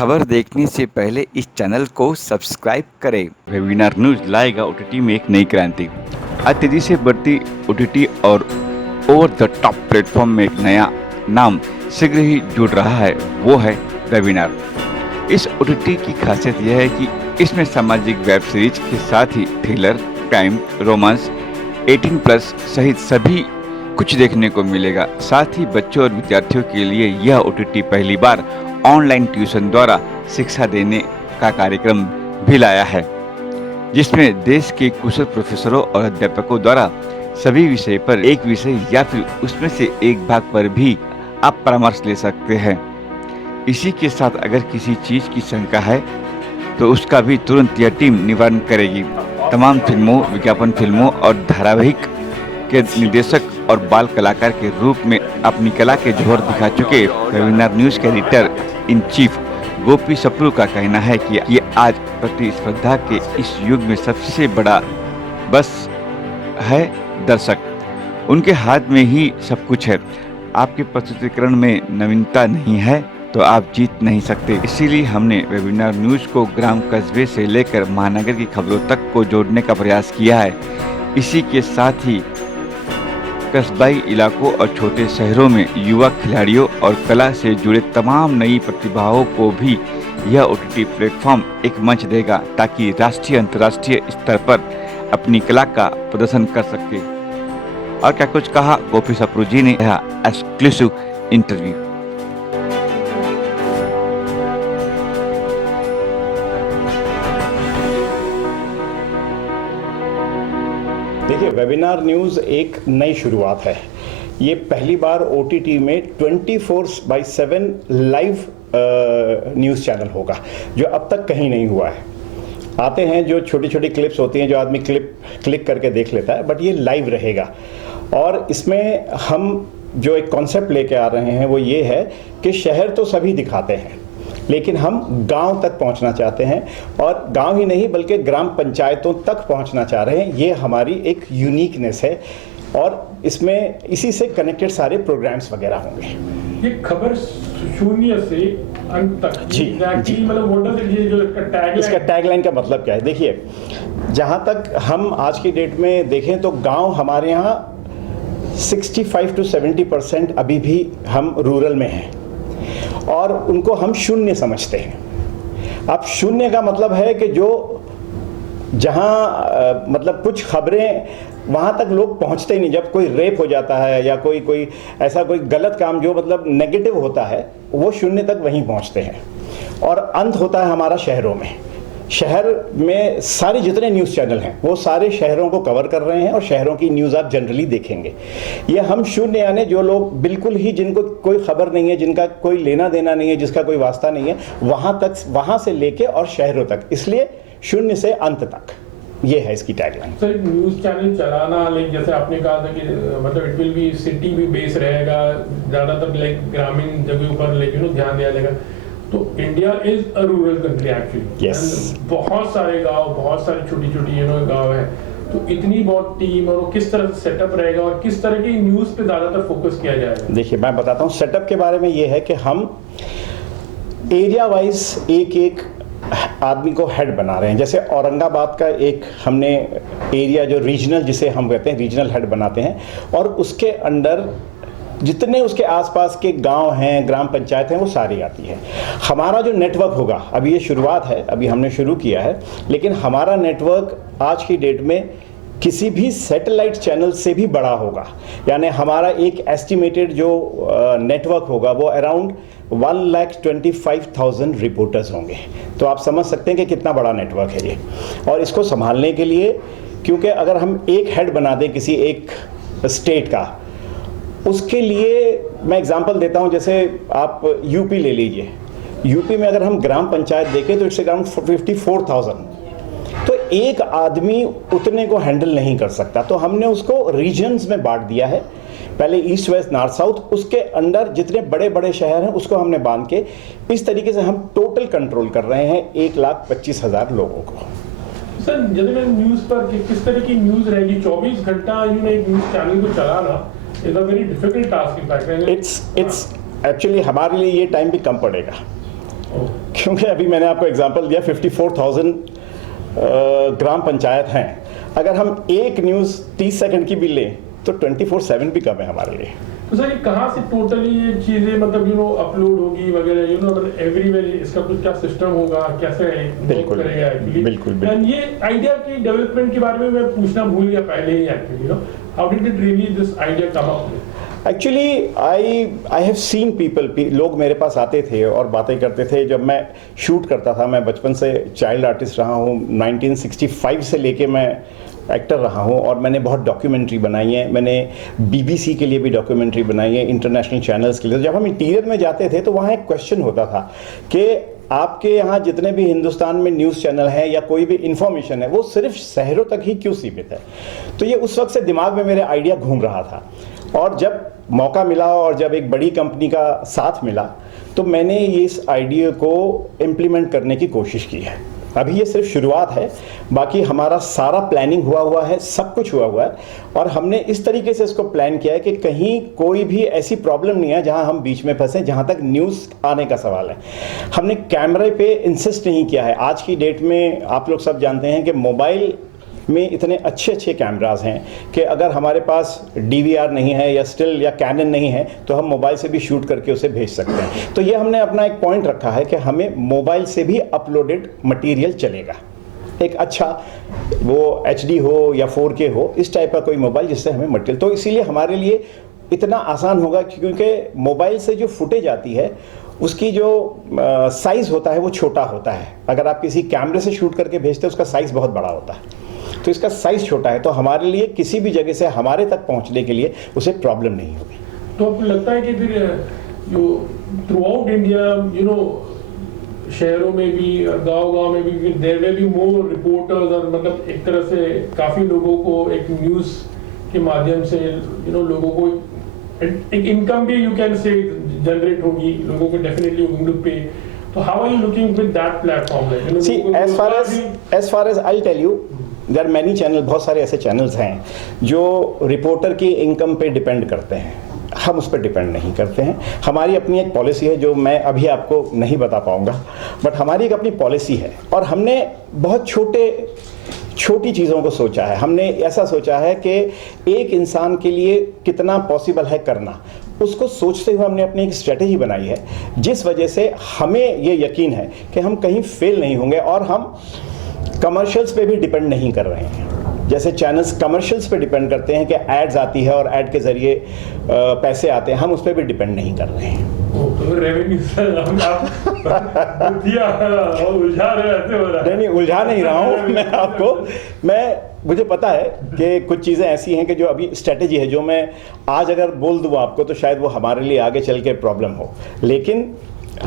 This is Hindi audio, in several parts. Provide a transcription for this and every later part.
खबर देखने से पहले इस चैनल को सब्सक्राइब करें। वेबिनार न्यूज लाएगा ओटीटी में एक नई क्रांति। आज तेजी से बढ़ती ओटीटी और ओवर द टॉप प्लेटफॉर्म में एक नया नाम शीघ्र ही जुड़ रहा है, वो है वेबिनार। इस ओटीटी की खासियत यह है कि इसमें सामाजिक वेब सीरीज के साथ ही थ्रिलर, क्राइम, रोमांस, 18+ सहित सभी कुछ देखने को मिलेगा। साथ ही बच्चों और विद्यार्थियों के लिए यह ओटीटी पहली बार ऑनलाइन ट्यूशन द्वारा शिक्षा देने का कार्यक्रम भी लाया है, जिसमें देश के कुशल प्रोफेसरों और अध्यापकों द्वारा सभी विषय पर एक विषय या फिर उसमें से एक भाग पर भी आप परामर्श ले सकते हैं। इसी के साथ अगर किसी चीज की शंका है तो उसका भी तुरंत यह टीम निवारण करेगी। तमाम फिल्मों, विज्ञापन फिल्मों और धारावाहिक के निर्देशक और बाल कलाकार के रूप में अपनी कला के जोहर दिखा चुके वेबिनार न्यूज के एडिटर इन चीफ गोपी सप्रू का कहना है कि ये आज प्रतिस्पर्धा के इस युग में सबसे बड़ा बस है दर्शक। उनके हाथ में ही सब कुछ है। आपके प्रस्तुतिकरण में नवीनता नहीं है तो आप जीत नहीं सकते। इसीलिए हमने वेबिनार न्यूज को ग्राम कस्बे से लेकर महानगर की खबरों तक को जोड़ने का प्रयास किया है। इसी के साथ ही कस्बाई इलाकों और छोटे शहरों में युवा खिलाड़ियों और कला से जुड़े तमाम नई प्रतिभाओं को भी यह ओटीटी प्लेटफॉर्म एक मंच देगा, ताकि राष्ट्रीय अंतर्राष्ट्रीय स्तर पर अपनी कला का प्रदर्शन कर सके। और क्या कुछ कहा गोपी सप्रू जी ने, यह एक्सक्लूसिव इंटरव्यू। देखिए, वेबिनार न्यूज़ एक नई शुरुआत है। ये पहली बार ओटीटी में 24/7 लाइव न्यूज़ चैनल होगा, जो अब तक कहीं नहीं हुआ है। आते हैं जो छोटी छोटी क्लिप्स होती हैं, जो आदमी क्लिक करके देख लेता है, बट ये लाइव रहेगा। और इसमें हम जो एक कॉन्सेप्ट लेके आ रहे हैं वो ये है कि शहर तो सभी दिखाते हैं, लेकिन हम गांव तक पहुंचना चाहते हैं, और गांव ही नहीं बल्कि ग्राम पंचायतों तक पहुंचना चाह रहे हैं। ये हमारी एक यूनिकनेस है, और इसमें इसी से कनेक्टेड सारे प्रोग्राम्स वगैरह होंगे। ये खबर शून्य से अंत तक जी, मतलब इसका टैगलाइन का मतलब क्या है? देखिए, जहाँ तक हम आज की डेट में देखें तो गांव हमारे यहाँ 65 to 70% अभी भी हम रूरल में हैं, और उनको हम शून्य समझते हैं। अब शून्य का मतलब है कि जो जहाँ मतलब कुछ खबरें वहाँ तक लोग पहुँचते ही नहीं। जब कोई रेप हो जाता है या कोई ऐसा कोई गलत काम जो मतलब नेगेटिव होता है, वो शून्य तक वहीं पहुँचते हैं। और अंत होता है हमारा शहरों में। शहर में सारे जितने न्यूज़ चैनल हैं वो सारे शहरों को कवर कर रहे हैं, और शहरों की न्यूज़ आप जनरली देखेंगे। ये हम शून्य यानी जो लोग बिल्कुल ही, जिनको कोई खबर नहीं है, जिनका कोई लेना देना नहीं है, जिसका कोई वास्ता नहीं है, वहाँ से लेके और शहरों तक, इसलिए शून्य से अंत तक, ये है इसकी टैगलाइन। सर, न्यूज़ चैनल चलाना, लाइक जैसे आपने कहा था कि मतलब इट विल बी सिटी भी बेस रहेगा, ज़्यादातर लाइक ग्रामीण जगहों पर लेकिन ध्यान दिया जाएगा। तो India is a rural country actually. Yes, बहुत सारे गांव, बहुत सारी छोटी छोटी गांव है। तो इतनी बहुत टीम, और किस तरह से सेटअप रहेगा और किस तरह की न्यूज़ पे ज़्यादातर फोकस किया जाएगा? देखिए, मैं बताता हूँ सेटअप के बारे में। ये है कि हम एरिया वाइज एक एक आदमी को हेड बना रहे हैं। जैसे औरंगाबाद का एक हमने एरिया, जो रीजनल, जिसे हम कहते हैं रीजनल हेड बनाते हैं, और उसके अंडर जितने उसके आसपास के गांव हैं, ग्राम पंचायत हैं, वो सारी आती है। हमारा जो नेटवर्क होगा, अभी ये शुरुआत है, अभी हमने शुरू किया है, लेकिन हमारा नेटवर्क आज की डेट में किसी भी सैटेलाइट चैनल से भी बड़ा होगा। यानी हमारा एक एस्टिमेटेड जो नेटवर्क होगा वो अराउंड 1,25,000 रिपोर्टर्स होंगे। तो आप समझ सकते हैं कि कितना बड़ा नेटवर्क है ये। और इसको संभालने के लिए, क्योंकि अगर हम एक हेड बना दें किसी एक स्टेट का, उसके लिए मैं एग्जांपल देता हूं। जैसे आप यूपी ले लीजिए। यूपी में अगर हम ग्राम पंचायत देखें तो इट्स अराउंड 54,000। तो एक आदमी उतने को हैंडल नहीं कर सकता, तो हमने उसको रीजन्स में बांट दिया है। पहले ईस्ट, वेस्ट, नॉर्थ, साउथ, उसके अंडर जितने बड़े बड़े शहर हैं उसको हमने बांध के इस तरीके से हम टोटल कंट्रोल कर रहे हैं 1,25,000 लोगों को। सर, जैसे न्यूज़ पर किस तरह की न्यूज़ रहेगी? 24 घंटा एक न्यूज़ चैनल को चलाना is a very difficult task. In fact it's actually हमारे लिए ये टाइम भी कम पड़ेगा। क्योंकि अभी मैंने आपको एग्जांपल दिया 54,000 ग्राम पंचायत हैं, अगर हम एक न्यूज़ 30 सेकंड की भी लें तो 24/7 भी कम है हमारे लिए। तो सर कहाँ से टोटली ये चीजें मतलब अपलोड होगी वगैरह मतलब एवरीवेयर इसका कुछ क्या सिस्टम होगा, कैसे बिल्कुल करेगा एक्चुअली? बिल्कुल। एंड ये आइडिया की डेवलपमेंट के बारे में मैं पूछना भूल गया पहले ही actually, how did it really this idea come up? Actually I have seen people, लोग मेरे पास आते थे और बातें करते थे। जब मैं शूट करता था, मैं बचपन से चाइल्ड आर्टिस्ट रहा हूँ, 1965 से लेके मैं एक्टर रहा हूँ और मैंने बहुत डॉक्यूमेंट्री बनाई है। मैंने BBC के लिए भी डॉक्यूमेंट्री बनाई है, इंटरनेशनल चैनल्स के लिए। तो जब हम इंटीरियर में जाते थे तो वहाँ एक क्वेश्चन होता था कि आपके यहाँ जितने भी हिंदुस्तान में न्यूज़ चैनल हैं या कोई भी इंफॉर्मेशन है वो सिर्फ शहरों तक ही क्यों सीमित है? तो ये उस वक्त से दिमाग में मेरे आइडिया घूम रहा था और जब मौका मिला और जब एक बड़ी कंपनी का साथ मिला तो मैंने ये इस आइडिया को इम्प्लीमेंट करने की कोशिश की है। अभी ये सिर्फ शुरुआत है, बाकी हमारा सारा प्लानिंग हुआ है, सब कुछ हुआ है और हमने इस तरीके से इसको प्लान किया है कि कहीं कोई भी ऐसी प्रॉब्लम नहीं है जहां हम बीच में फंसे। जहां तक न्यूज़ आने का सवाल है, हमने कैमरे पे इंसिस्ट नहीं किया है। आज की डेट में आप लोग सब जानते हैं कि मोबाइल में इतने अच्छे कैमरास हैं कि अगर हमारे पास DVR नहीं है या स्टिल या कैनन नहीं है तो हम मोबाइल से भी शूट करके उसे भेज सकते हैं। तो ये हमने अपना एक पॉइंट रखा है कि हमें मोबाइल से भी अपलोडेड मटेरियल चलेगा। एक अच्छा वो HD हो या 4K हो, इस टाइप का कोई मोबाइल जिससे हमें मटेरियल, तो इसीलिए हमारे लिए इतना आसान होगा क्योंकि मोबाइल से जो फुटेज आती है उसकी जो साइज़ होता है वो छोटा होता है। अगर आप किसी कैमरे से शूट करके भेजते हैं उसका साइज़ बहुत बड़ा होता है, तो इसका साइज़ छोटा है, तो हमारे लिए किसी भी जगह से हमारे तक पहुंचने के लिए उसे प्रॉब्लम नहीं होगी। तो आपको लगता है कि फिर जो थ्रू आउट इंडिया शहरों में भी गांव में भी there will be more reporters और मतलब एक तरह से काफ़ी लोगों को एक न्यूज़ के माध्यम से लोगों को एक इनकम भी यू कैन से जनरेट होगी, लोगों को डेफिनेटली गोइंग टू पे। तो how are you looking with that platform? Like see as far as I tell you there are many channel, बहुत सारे ऐसे चैनल्स हैं जो रिपोर्टर की इनकम पे डिपेंड करते हैं। हम उस पर डिपेंड नहीं करते हैं। हमारी अपनी एक पॉलिसी है जो मैं अभी आपको नहीं बता पाऊंगा, बट हमारी एक अपनी पॉलिसी है और हमने बहुत छोटी चीज़ों को सोचा है। हमने ऐसा सोचा है कि एक इंसान के लिए कितना पॉसिबल है करना, उसको सोचते हुए हमने अपनी एक स्ट्रेटेजी बनाई है जिस वजह से हमें ये यकीन है कि हम कहीं फेल नहीं होंगे और हम कमर्शियल्स पे भी डिपेंड नहीं कर रहे हैं। जैसे चैनल्स कमर्शियल्स पे डिपेंड करते हैं कि एड्स आती है और एड के ज़रिए पैसे आते हैं, हम उस पर भी डिपेंड नहीं कर रहे हैं। नहीं उलझा नहीं रहा हूँ मैं आपको। मुझे पता है कि कुछ चीज़ें ऐसी हैं कि जो अभी स्ट्रेटेजी है, जो मैं आज अगर बोल दूँ आपको तो शायद वो हमारे लिए आगे चल के प्रॉब्लम हो, लेकिन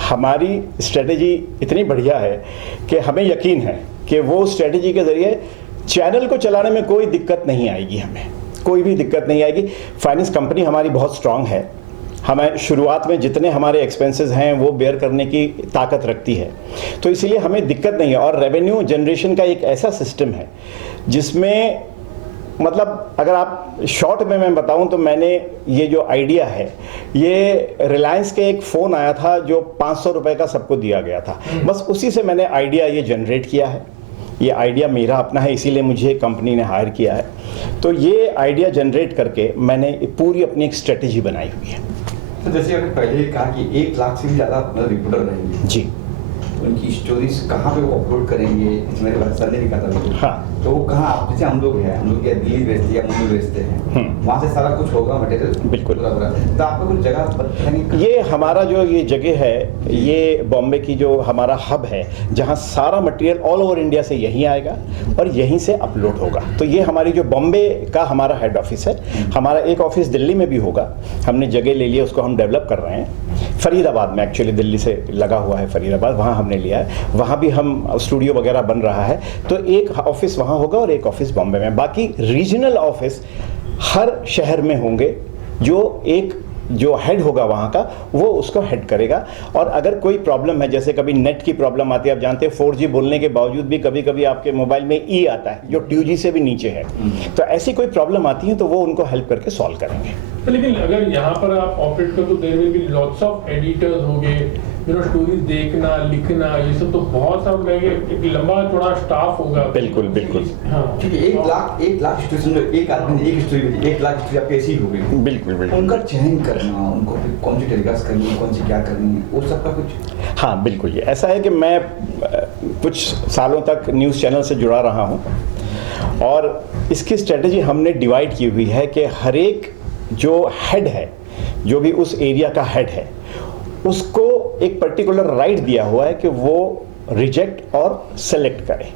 हमारी स्ट्रेटेजी इतनी बढ़िया है कि हमें यकीन है कि वो स्ट्रेटेजी के ज़रिए चैनल को चलाने में कोई दिक्कत नहीं आएगी, हमें कोई भी दिक्कत नहीं आएगी। फाइनेंस कंपनी हमारी बहुत स्ट्रांग है, हमें शुरुआत में जितने हमारे एक्सपेंसेस हैं वो बेयर करने की ताकत रखती है, तो इसीलिए हमें दिक्कत नहीं है। और रेवेन्यू जनरेशन का एक ऐसा सिस्टम है जिसमें मतलब अगर आप शॉर्ट में मैं बताऊं तो मैंने ये जो आइडिया है, ये रिलायंस के एक फ़ोन आया था जो 500 रुपये का सबको दिया गया था, बस उसी से मैंने आइडिया ये जनरेट किया है। ये आइडिया मेरा अपना है, इसीलिए मुझे कंपनी ने हायर किया है। तो ये आइडिया जनरेट करके मैंने पूरी अपनी एक स्ट्रेटेजी बनाई हुई है। तो जैसे आपने पहले कहा कि 1 लाख से भी ज़्यादा रिपोर्टर रहेंगे जी, उनकी स्टोरीज कहाँ पे वो अपलोड करेंगे, मेरे बात सर ने भी कहा था। हाँ, तो वो कहाँ, आप जैसे हम लोग हैं, हम लोग या दिल्ली भेजते हैं या मुंबई भेजते हैं, वहाँ से सारा कुछ होगा मटेरियल बिल्कुल। तो आपको कुछ जगह बताएंगे? ये हमारा जो ये जगह है, ये बॉम्बे की जो हमारा हब है जहाँ सारा मटेरियल ऑल ओवर इंडिया से यहीं आएगा और यहीं से अपलोड होगा। तो ये हमारी जो बॉम्बे का हमारा हेड ऑफिस है। हमारा एक ऑफिस दिल्ली में भी होगा, हमने जगह ले लिया, उसको हम डेवलप कर रहे हैं। फरीदाबाद में, एक्चुअली दिल्ली से लगा हुआ है फरीदाबाद, वहाँ हमने लिया है, वहाँ भी हम स्टूडियो वगैरह बन रहा है। तो एक ऑफिस वहाँ होगा और एक ऑफिस बॉम्बे में। बाकी रीजनल ऑफिस हर शहर में होंगे, जो हेड होगा वहाँ का वो उसको हेड करेगा। और अगर कोई प्रॉब्लम है, जैसे कभी नेट की प्रॉब्लम आती है, आप जानते हैं 4G बोलने के बावजूद भी कभी कभी आपके मोबाइल में ई आता है जो 2G से भी नीचे है, तो ऐसी कोई प्रॉब्लम आती है तो वो उनको हेल्प करके सॉल्व करेंगे। लेकिन अगर यहाँ पर आप ऑपरेट करो तो there will be lots of editors होंगे, स्टोरीज देखना, लिखना, ये सब तो बहुत सारा एक लंबा चौड़ा स्टाफ होगा। बिल्कुल बिल्कुल। हाँ, क्योंकि 1 लाख सिचुएशन में एक आदमी ने एक स्टोरी भेजी, 1 लाख स्टोरी आपकी ऐसी ही हो गई। बिल्कुल बिल्कुल। उनका चयन करना, उनको फिर कौन सी टेलीकास्ट करनी है, कौन सी क्या करनी है, वो सब का कुछ। हाँ बिल्कुल, ये ऐसा है कि मैं कुछ सालों तक न्यूज़ चैनल से जुड़ा रहा हूँ और इसकी स्ट्रेटजी हमने डिवाइड की हुई है कि हर एक जो हेड है, जो भी उस एरिया का हेड है, उसको एक पर्टिकुलर राइट दिया हुआ है कि वो रिजेक्ट और सेलेक्ट करे।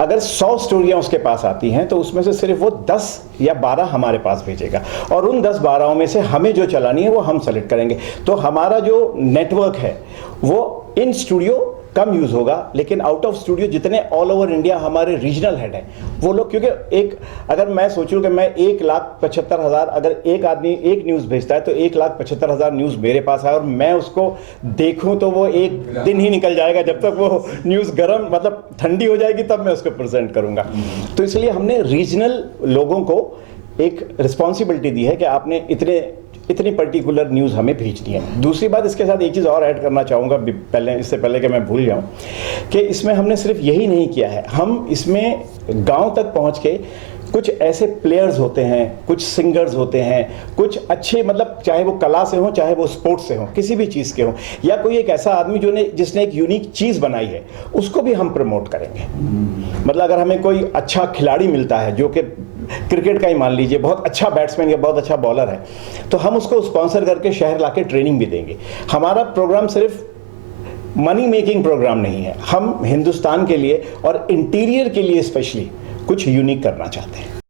अगर 100 स्टोरियां उसके पास आती हैं तो उसमें से सिर्फ वो 10 या 12 हमारे पास भेजेगा और उन 10-12 में से हमें जो चलानी है वो हम सेलेक्ट करेंगे। तो हमारा जो नेटवर्क है वो इन स्टूडियो कम यूज़ होगा, लेकिन आउट ऑफ स्टूडियो जितने ऑल ओवर इंडिया हमारे रीजनल हेड हैं वो लोग, क्योंकि एक अगर मैं सोचूं कि मैं 1,75,000 अगर एक आदमी एक न्यूज़ भेजता है तो 1,75,000 न्यूज़ मेरे पास है और मैं उसको देखूं तो वो एक दिन ही निकल जाएगा, जब तक वो न्यूज़ गर्म मतलब ठंडी हो जाएगी तब मैं उसको प्रेजेंट करूंगा। तो इसलिए हमने रीजनल लोगों को एक रिस्पॉन्सिबिलिटी दी है कि आपने इतनी पर्टिकुलर न्यूज़ हमें भेजनी है। दूसरी बात, इसके साथ एक चीज़ और ऐड करना चाहूँगा इससे पहले कि मैं भूल जाऊँ, कि इसमें हमने सिर्फ यही नहीं किया है, हम इसमें गांव तक पहुँच के कुछ ऐसे प्लेयर्स होते हैं, कुछ सिंगर्स होते हैं, कुछ अच्छे मतलब चाहे वो कला से हो, चाहे वो स्पोर्ट्स से हो, किसी भी चीज़ के हो, या कोई एक ऐसा आदमी जिसने एक यूनिक चीज़ बनाई है, उसको भी हम प्रमोट करेंगे। मतलब अगर हमें कोई अच्छा खिलाड़ी मिलता है जो कि क्रिकेट का ही मान लीजिए, बहुत अच्छा बैट्समैन या बहुत अच्छा बॉलर है, तो हम उसको स्पॉन्सर करके शहर लाके ट्रेनिंग भी देंगे। हमारा प्रोग्राम सिर्फ मनी मेकिंग प्रोग्राम नहीं है, हम हिंदुस्तान के लिए और इंटीरियर के लिए स्पेशली कुछ यूनिक करना चाहते हैं।